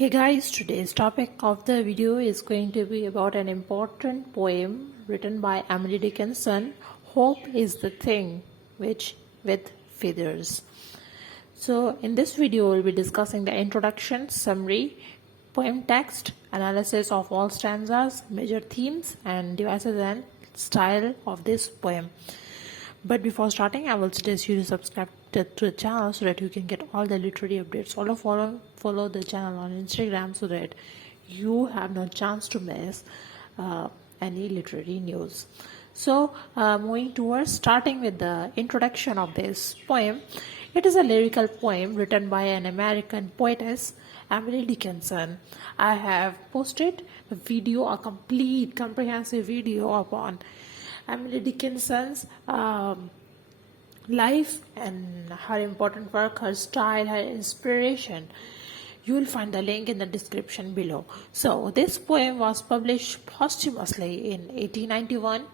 Hey guys, today's topic of the video is going to be about an important poem written by Emily Dickinson. Hope is the thing which with feathers. So in this video we'll be discussing the introduction, summary, poem text, analysis of all stanzas, major themes and devices and style of this poem. But before starting, I will suggest you to subscribe to the channel so that you can get all the literary updates. Also follow the channel on Instagram so that you have no chance to miss any literary news. So moving towards starting with the introduction of this poem. It is a lyrical poem written by an American poetess, Emily Dickinson. I have posted a complete comprehensive video upon Emily Dickinson's life and her important work, her style, her inspiration. You will find the link in the description below. So this poem was published posthumously in 1891.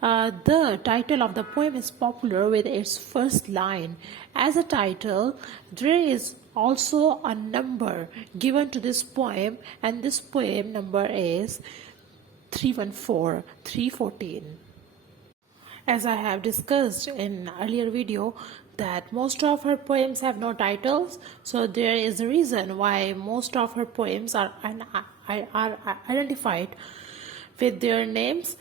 The title of the poem is popular with its first line. As a title, there is also a number given to this poem, and this poem number is 314. As I have discussed in earlier video that most of her poems have no titles, so there is a reason why most of her poems are identified with their names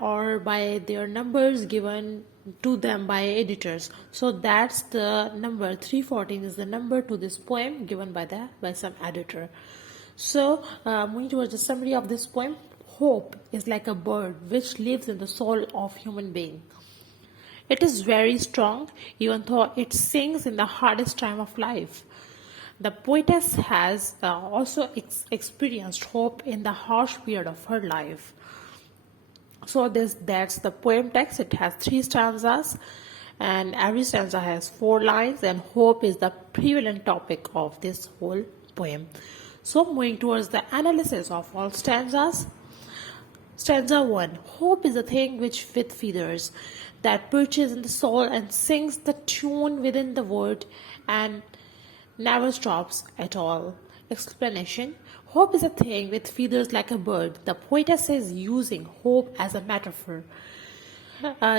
or by their numbers given to them by editors. So that's the number 314 is the number to this poem given by some editor. So moving towards the summary of this poem. Hope is like a bird which lives in the soul of human being. It is very strong even though it sings in the hardest time of life. The poetess has also experienced hope in the harsh period of her life. So that's the poem text. It has 3 stanzas and every stanza has 4 lines, and hope is the prevalent topic of this whole poem. So moving towards the analysis of all stanzas. Stanza 1. Hope is a thing which with feathers that perches in the soul and sings the tune within the word and never stops at all. Explanation. Hope is a thing with feathers like a bird. The poetess is using hope as a metaphor.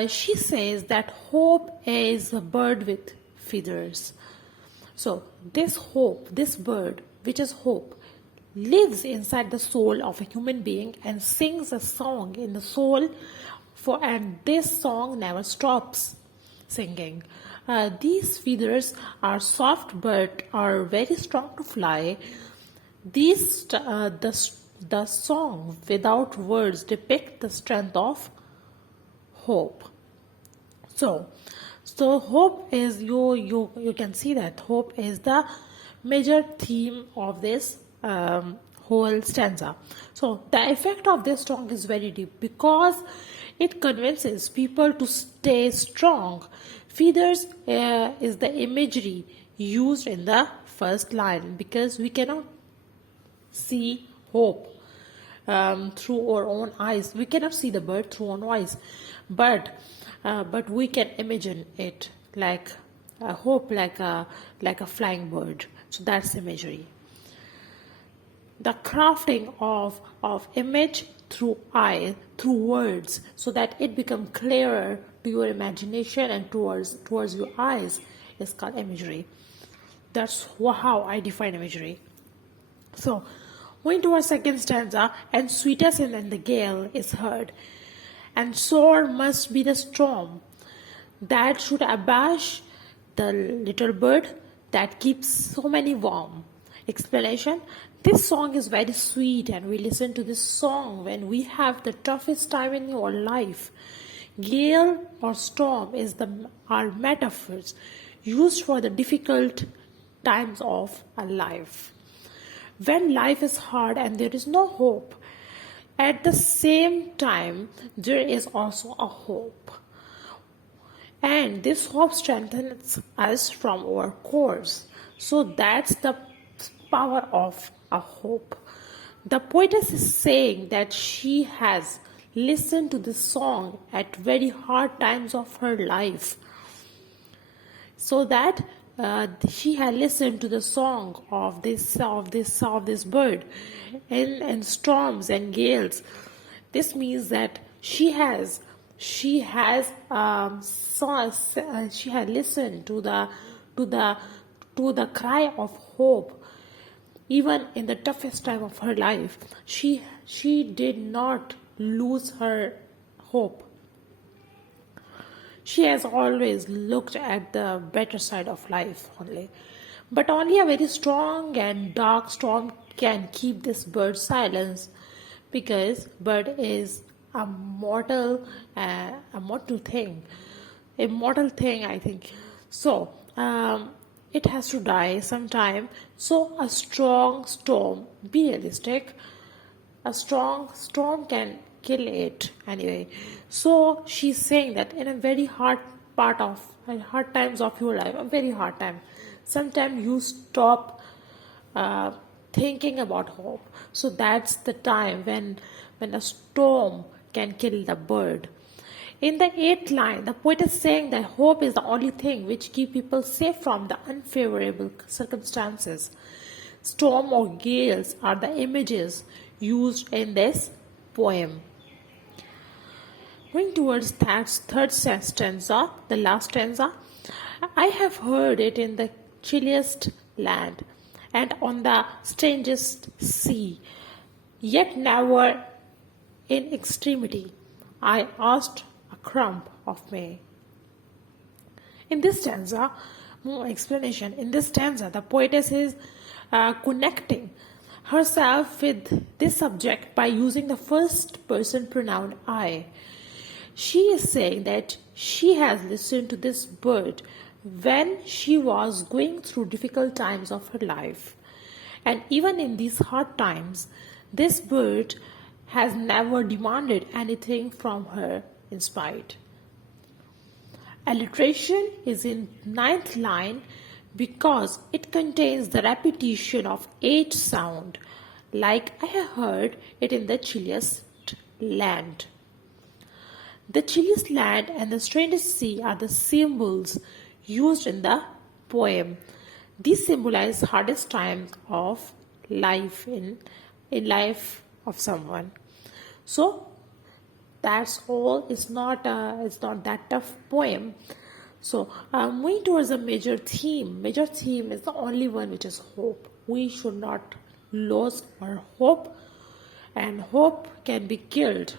She says that hope is a bird with feathers. So this hope, this bird, which is hope, lives inside the soul of a human being and sings a song in the soul and this song never stops singing. These feathers are soft but are very strong to fly. The song without words depict the strength of hope. So hope is you can see that hope is the major theme of this whole stanza. So the effect of this song is very deep because it convinces people to stay strong. Feathers is the imagery used in the first line because we cannot see hope through our own eyes. We cannot see the bird through our own eyes, but we can imagine it like hope, like a flying bird. So that's imagery. The crafting of image through words so that it becomes clearer to your imagination and towards your eyes is called imagery. That's how I define imagery. So going to our second stanza. And sweetest in the gale is heard, and sore must be the storm that should abash the little bird that keeps so many warm. Explanation. This song is very sweet and we listen to this song when we have the toughest time in your life. Gale or storm are metaphors used for the difficult times of a life. When life is hard and there is no hope, at the same time there is also a hope. And this hope strengthens us from our cores. So that's the power of a hope. The poetess is saying that she has listened to this song at very hard times of her life, so that she had listened to the song of this bird in storms and gales. This means that she had listened to the cry of hope. Even in the toughest time of her life, she did not lose her hope. She has always looked at the better side of life only. But only a very strong and dark storm can keep this bird silent, because bird is a mortal thing, I think. So it has to die sometime. So a strong storm, be realistic, a strong storm can kill it anyway. So she's saying that in a very hard times of your life, a very hard time, sometimes you stop thinking about hope. So that's the time when a storm can kill the bird. In the 8th line, the poet is saying that hope is the only thing which keeps people safe from the unfavorable circumstances. Storm or gales are the images used in this poem. Going towards that third stanza, the last stanza, I have heard it in the chilliest land and on the strangest sea, yet never in extremity I asked a crumb of me. In this stanza, more explanation. In this stanza, the poetess is connecting herself with this subject by using the first person pronoun I. She is saying that she has listened to this bird when she was going through difficult times of her life. And even in these hard times, this bird has never demanded anything from her in spite. Alliteration is in 9th line because it contains the repetition of 8 sound, like I have heard it in the chilliest land. The chilliest land and the strangest sea are the symbols used in the poem. These symbolize hardest times of life in life of someone. So that's all. It's not that tough poem. So moving towards the major theme. Major theme is the only one, which is hope. We should not lose our hope, and hope can be killed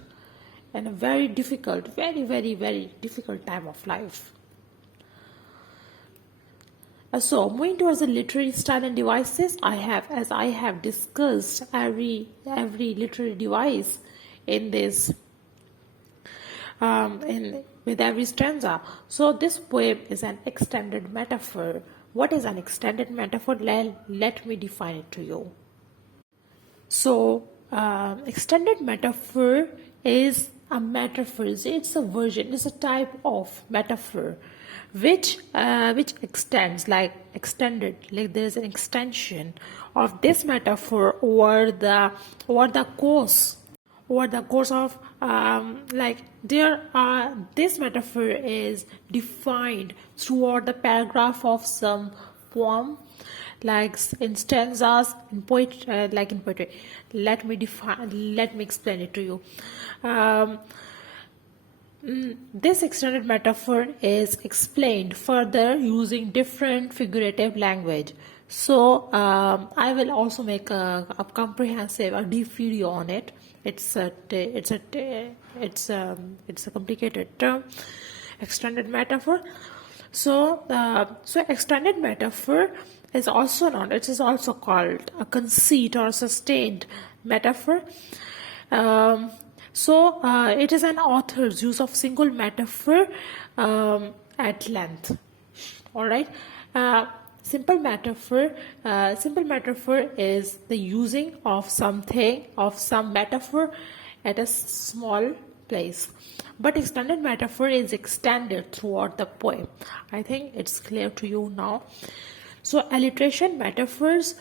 in a very difficult, very, very, very difficult time of life. So moving towards the literary style and devices, I have discussed every literary device in this with every stanza. So this poem is an extended metaphor. What is an extended metaphor? Let me define it to you. So extended metaphor is a metaphor. It's a version. It's a type of metaphor which extends, like extended, like there's an extension of this metaphor over the course of this metaphor is defined throughout the paragraph of some poem, like in stanzas, in poetry, like in poetry. Let me explain it to you. This extended metaphor is explained further using different figurative language. So I will also make a comprehensive, a deep video on it. It's a complicated term, extended metaphor. So extended metaphor is also known. It is also called a conceit or sustained metaphor. It is an author's use of single metaphor at length. All right. Simple metaphor is the using of some metaphor at a small place. But extended metaphor is extended throughout the poem. I think it's clear to you now. So alliteration, metaphors,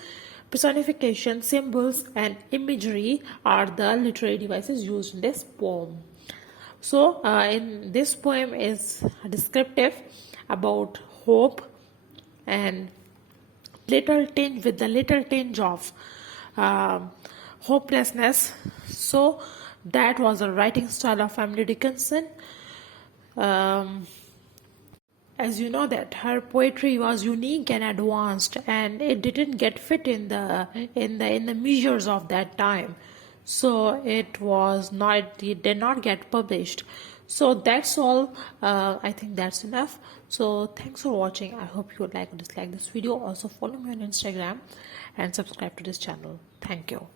personification, symbols, and imagery are the literary devices used in this poem. So in this poem is descriptive about hope, and little tinge with the little tinge of hopelessness. So that was the writing style of Emily Dickinson. Um, as you know that her poetry was unique and advanced, and it didn't get fit in the measures of that time, so it did not get published. So that's all. I think that's enough. So thanks for watching. I hope you would like or dislike this video. Also follow me on Instagram and subscribe to this channel. Thank you.